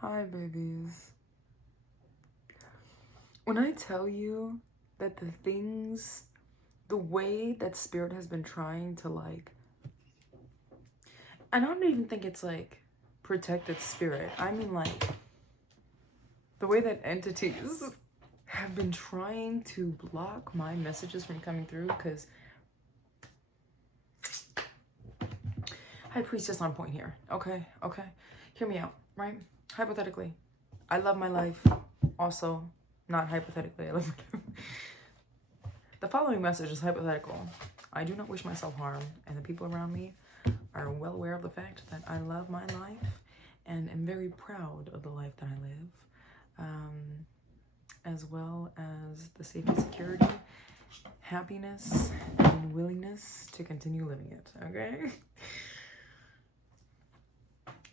Hi, babies. When I tell you that the way that Spirit has been trying to and I don't even think it's protect its spirit. I mean the way that entities have been trying to block my messages from coming through because High Priestess on point here. Okay. Hear me out, right? Hypothetically, I love my life. Also, not hypothetically, I love my life. The following message is hypothetical. I do not wish myself harm, and the people around me are well aware of the fact that I love my life and am very proud of the life that I live, as well as the safety, security, happiness, and willingness to continue living it, okay?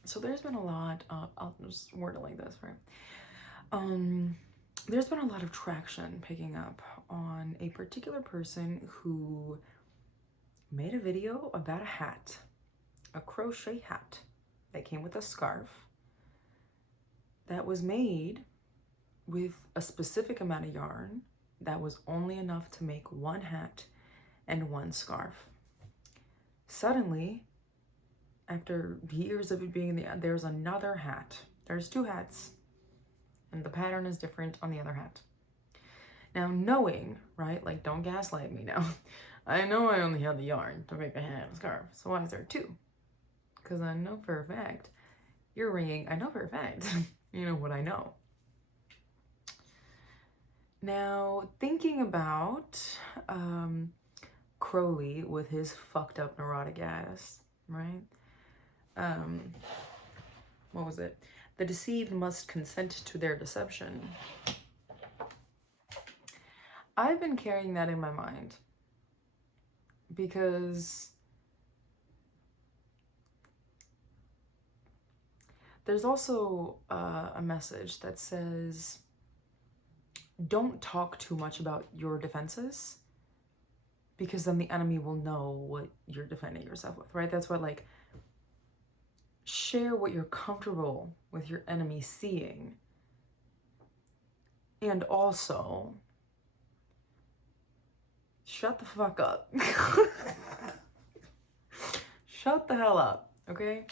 So there's been a lot of, I'll just word it like this, right? There's been a lot of traction picking up on a particular person who made a video about a hat, a crochet hat that came with a scarf that was made with a specific amount of yarn that was only enough to make one hat and one scarf. Suddenly, after years of it being in the ad, there's another hat. There's two hats, and the pattern is different on the other hat. Now, knowing, right, like, don't gaslight me now. I know I only had the yarn to make a hat and a scarf, so why is there two? Because I know for a fact, you're ringing, I know for a fact, you know what I know. Now, thinking about Crowley with his fucked up neurotic ass, right? What was it? The deceived must consent to their deception. I've been carrying that in my mind because there's also a message that says, don't talk too much about your defenses because then the enemy will know what you're defending yourself with, right? That's what, like, share what you're comfortable with your enemy seeing. And also, shut the fuck up. Shut the hell up, okay?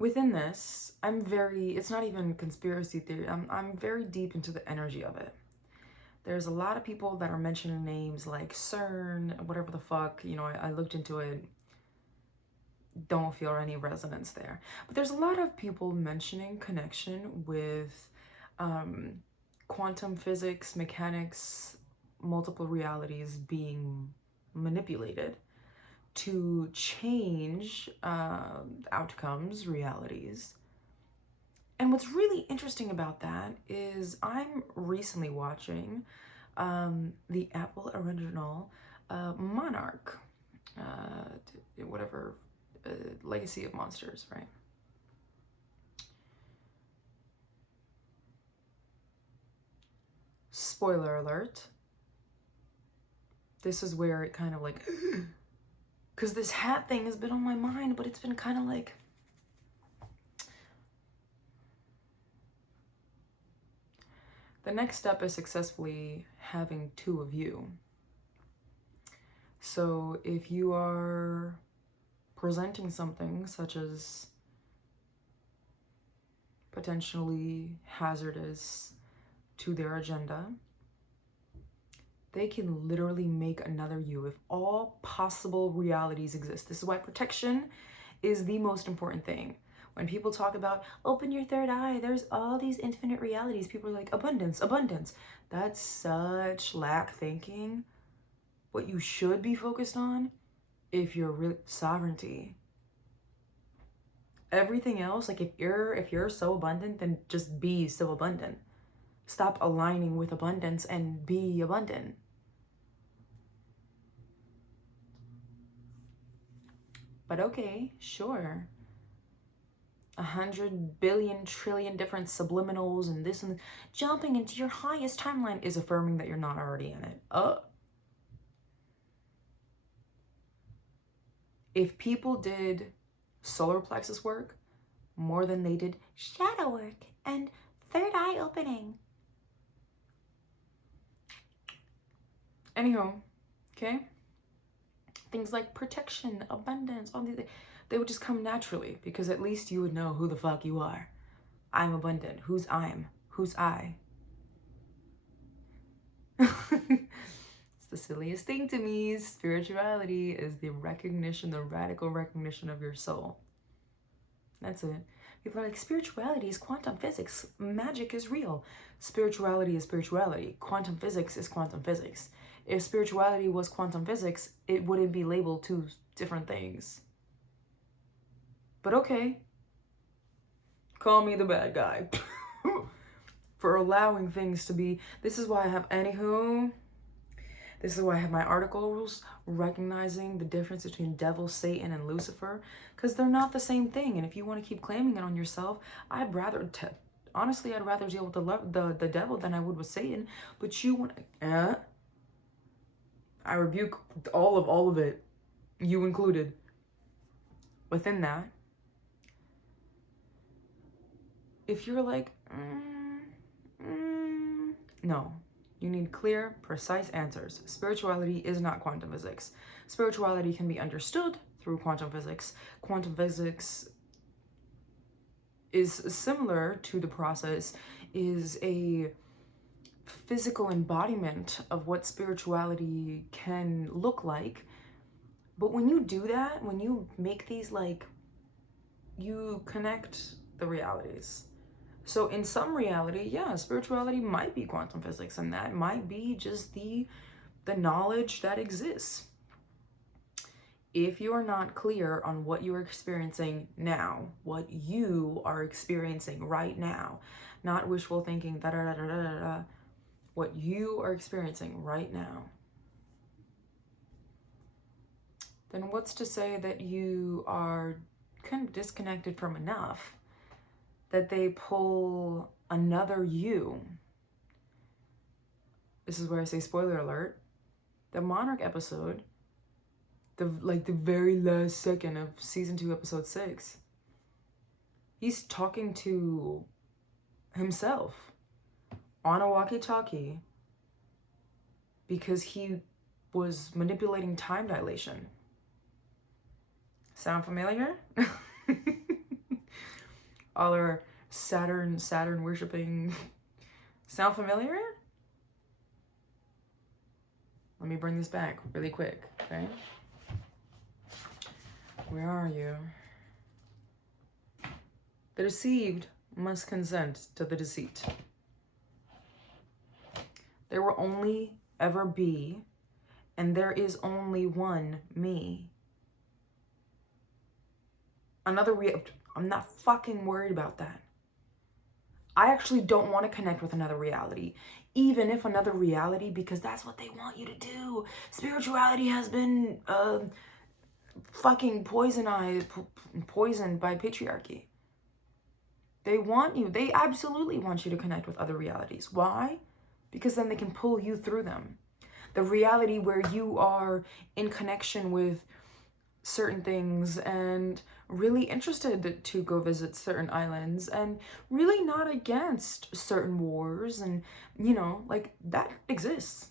Within this, it's not even conspiracy theory, I'm very deep into the energy of it. There's a lot of people that are mentioning names like CERN, whatever the fuck, you know, I looked into it, don't feel any resonance there. But there's a lot of people mentioning connection with quantum physics, mechanics, multiple realities being manipulated to change outcomes, realities. And what's really interesting about that is I'm recently watching the Apple original Monarch, Legacy of Monsters, right? Spoiler alert. This is where it kind of like, because this hat thing has been on my mind, but it's been kind of like, the next step is successfully having two of you. So if you are presenting something such as potentially hazardous to their agenda, they can literally make another you if all possible realities exist. This is why protection is the most important thing. When people talk about open your third eye, there's all these infinite realities, people are like, abundance, abundance. That's such lack thinking. What you should be focused on, if you're really sovereignty. Everything else, like if you're so abundant, then just be so abundant. Stop aligning with abundance and be abundant. But okay, sure. 100 billion trillion different subliminals and this and that. Jumping into your highest timeline is affirming that you're not already in it. If people did solar plexus work more than they did shadow work and third eye opening. Anyhow, okay? Things like protection, abundance, all these, they would just come naturally because at least you would know who the fuck you are. I'm abundant. Who's I'm? Who's I? It's the silliest thing to me. Spirituality is the recognition, the radical recognition of your soul. That's it. People are like, spirituality is quantum physics. Magic is real. Spirituality is spirituality. Quantum physics is quantum physics. If spirituality was quantum physics, it wouldn't be labeled two different things. But okay. Call me the bad guy. For allowing things to be. This is why I have, anywho, this is why I have my articles recognizing the difference between devil, Satan, and Lucifer, because they're not the same thing. And if you want to keep claiming it on yourself, I'd rather, honestly, I'd rather deal with the devil than I would with Satan. But you want, I rebuke all of it, you included. Within that, if you're like, no. You need clear, precise answers. Spirituality is not quantum physics. Spirituality can be understood through quantum physics. Quantum physics is similar to the process, is a physical embodiment of what spirituality can look like. But when you do that, when you make these, like, you connect the realities. So in some reality, yeah, spirituality might be quantum physics, and that might be just the knowledge that exists. If you are not clear on what you are experiencing now, what you are experiencing right now, not wishful thinking, what you are experiencing right now, then what's to say that you are kind of disconnected from enough that they pull another you? This is where I say spoiler alert. The Monarch episode, the very last second of season 2, episode 6, he's talking to himself on a walkie-talkie because he was manipulating time dilation. Sound familiar? All our Saturn worshiping. Sound familiar? Let me bring this back really quick, okay? Where are you? The deceived must consent to the deceit. There will only ever be, and there is only one me. I'm not fucking worried about that. I actually don't want to connect with another reality, even if another reality, because that's what they want you to do. Spirituality has been fucking poisoned by patriarchy. They absolutely want you to connect with other realities. Why? Because then they can pull you through them. The reality where you are in connection with certain things and really interested to go visit certain islands and really not against certain wars, and like, that exists.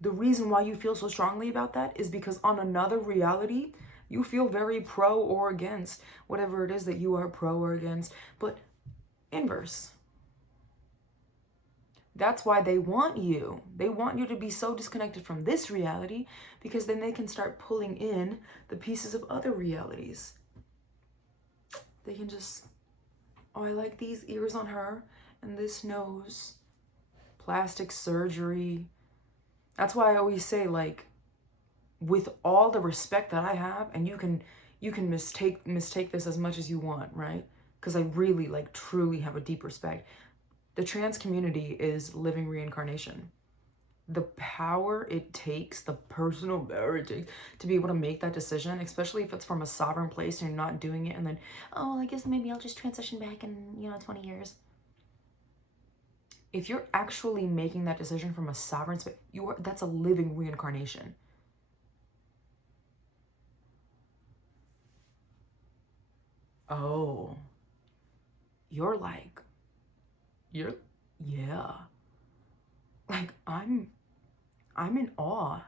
The reason why you feel so strongly about that is because on another reality you feel very pro or against whatever it is that you are pro or against, but inverse. That's why they want you. They want you to be so disconnected from this reality, because then they can start pulling in the pieces of other realities. They can just, oh, I like these ears on her and this nose. Plastic surgery. That's why I always say, like, with all the respect that I have, and you can mistake this as much as you want, right? Because I really, like, truly have a deep respect. The trans community is living reincarnation. The power it takes, the personal power it takes to be able to make that decision, especially if it's from a sovereign place and you're not doing it and then, oh, well, I guess maybe I'll just transition back in, 20 years. If you're actually making that decision from a sovereign space, that's a living reincarnation. oh, you're like, yeah. Like, I'm in awe.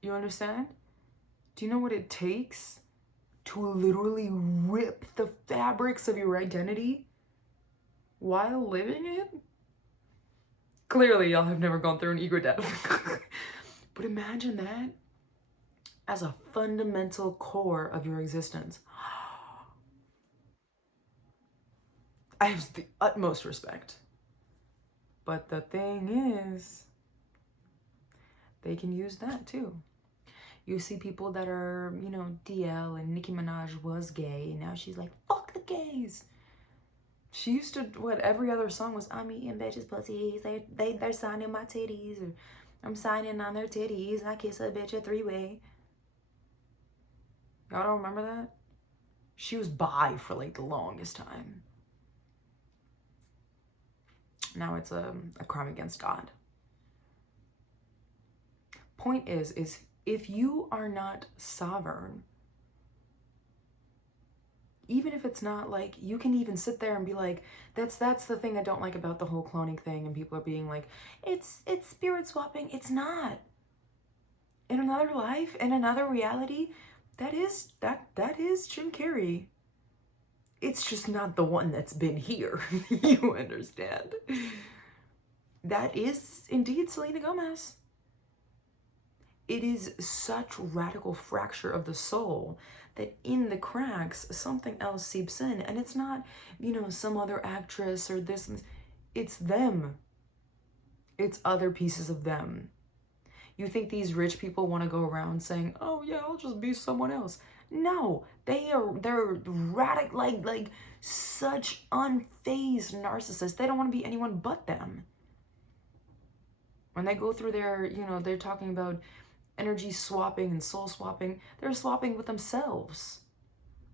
You understand? Do you know what it takes to literally rip the fabrics of your identity while living it? Clearly, y'all have never gone through an ego death. But imagine that as a fundamental core of your existence. I have the utmost respect. But the thing is, they can use that too. You see people that are, you know, DL and Nicki Minaj was gay, and now she's like, fuck the gays. She used to, what, every other song was, I'm eating bitches' pussies, they're signing my titties, or I'm signing on their titties, and I kiss a bitch a 3-way. Y'all don't remember that? She was bi for like the longest time. Now it's a crime against God. Point is if you are not sovereign, even if it's not like, you can even sit there and be like, that's the thing I don't like about the whole cloning thing, and people are being like, it's spirit swapping. It's not. In another life, in another reality, that is Jim Carrey. It's just not the one that's been here. You understand? That is indeed Selena Gomez. It is such radical fracture of the soul that in the cracks, something else seeps in. And it's not, you know, some other actress or this. It's them. It's other pieces of them. You think these rich people want to go around saying, oh yeah, I'll just be someone else. No, they're radical, like such unfazed narcissists. They don't want to be anyone but them. When they go through their, you know, they're talking about energy swapping and soul swapping, they're swapping with themselves,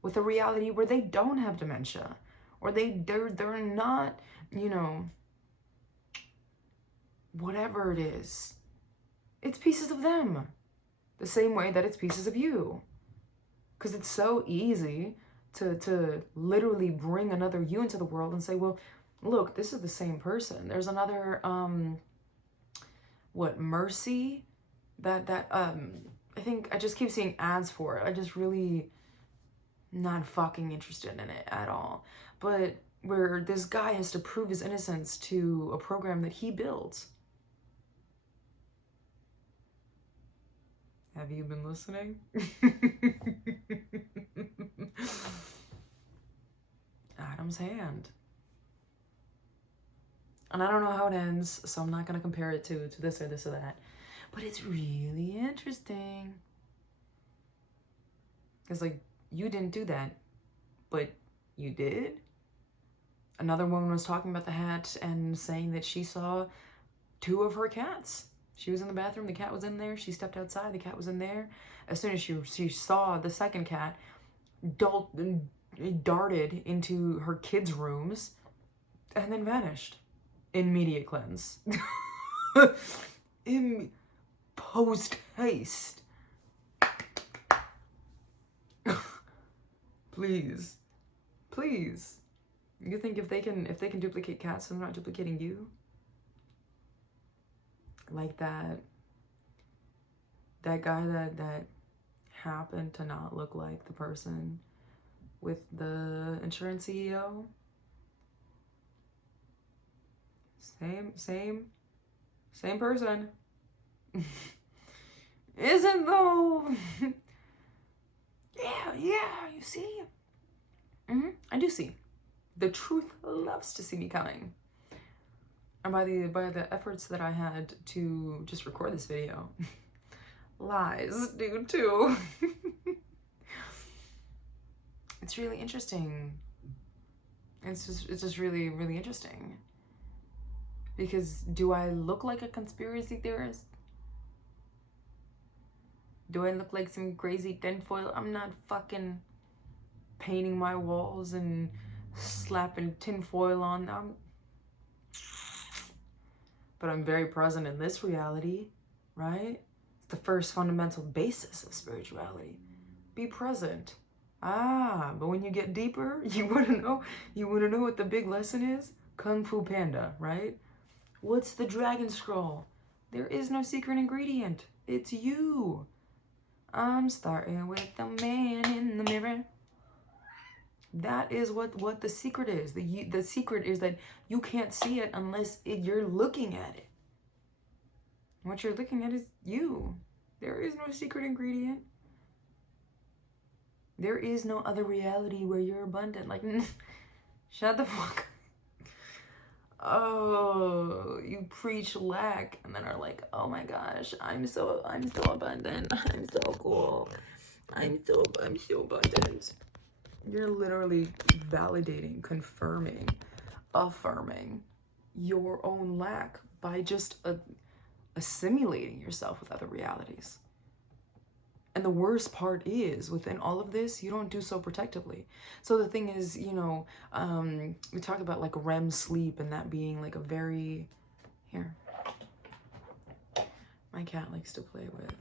with a reality where they don't have dementia, or they're not, you know, whatever it is. It's pieces of them, the same way that it's pieces of you. Because it's so easy to literally bring another you into the world and say, well, look, this is the same person. There's another, Mercy? That I think I just keep seeing ads for it. I just really not fucking interested in it at all. But where this guy has to prove his innocence to a program that he built. Have you been listening? Adam's hand. And I don't know how it ends, so I'm not going to compare it to this or this or that. But it's really interesting. Because, like, you didn't do that, but you did. Another woman was talking about the hat and saying that she saw 2 of her cats. She was in the bathroom, the cat was in there, she stepped outside, the cat was in there. As soon as she saw the second cat, darted into her kids' rooms and then vanished. Immediate cleanse. In post haste. Please. You think if they can duplicate cats, they're not duplicating you? Like that guy that happened to not look like the person with the insurance CEO. Same person. Isn't though? Yeah, you see? I do see. The truth loves to see me coming. And by the efforts that I had to just record this video, lies do too. It's really interesting. It's just really, really interesting. Because do I look like a conspiracy theorist? Do I look like some crazy tinfoil? I'm not fucking painting my walls and slapping tinfoil on them. But I'm very present in this reality, right? It's the first fundamental basis of spirituality. Be present. Ah, but when you get deeper, you wouldn't know. You wouldn't know what the big lesson is. Kung Fu Panda, right? What's the dragon scroll? There is no secret ingredient. It's you. I'm starting with the man in the mirror. That is what the secret is. The secret is that you can't see it unless you're looking at it. What you're looking at is you. There is no secret ingredient. There is no other reality where you're abundant. Like, shut the fuck up. Oh, you preach lack and then are like, oh my gosh, I'm so abundant. I'm so cool. I'm so abundant. You're literally validating, confirming, affirming your own lack by just assimilating yourself with other realities. And the worst part is, within all of this, you don't do so protectively. So the thing is, you know, we talk about like REM sleep and that being like a very, here, my cat likes to play with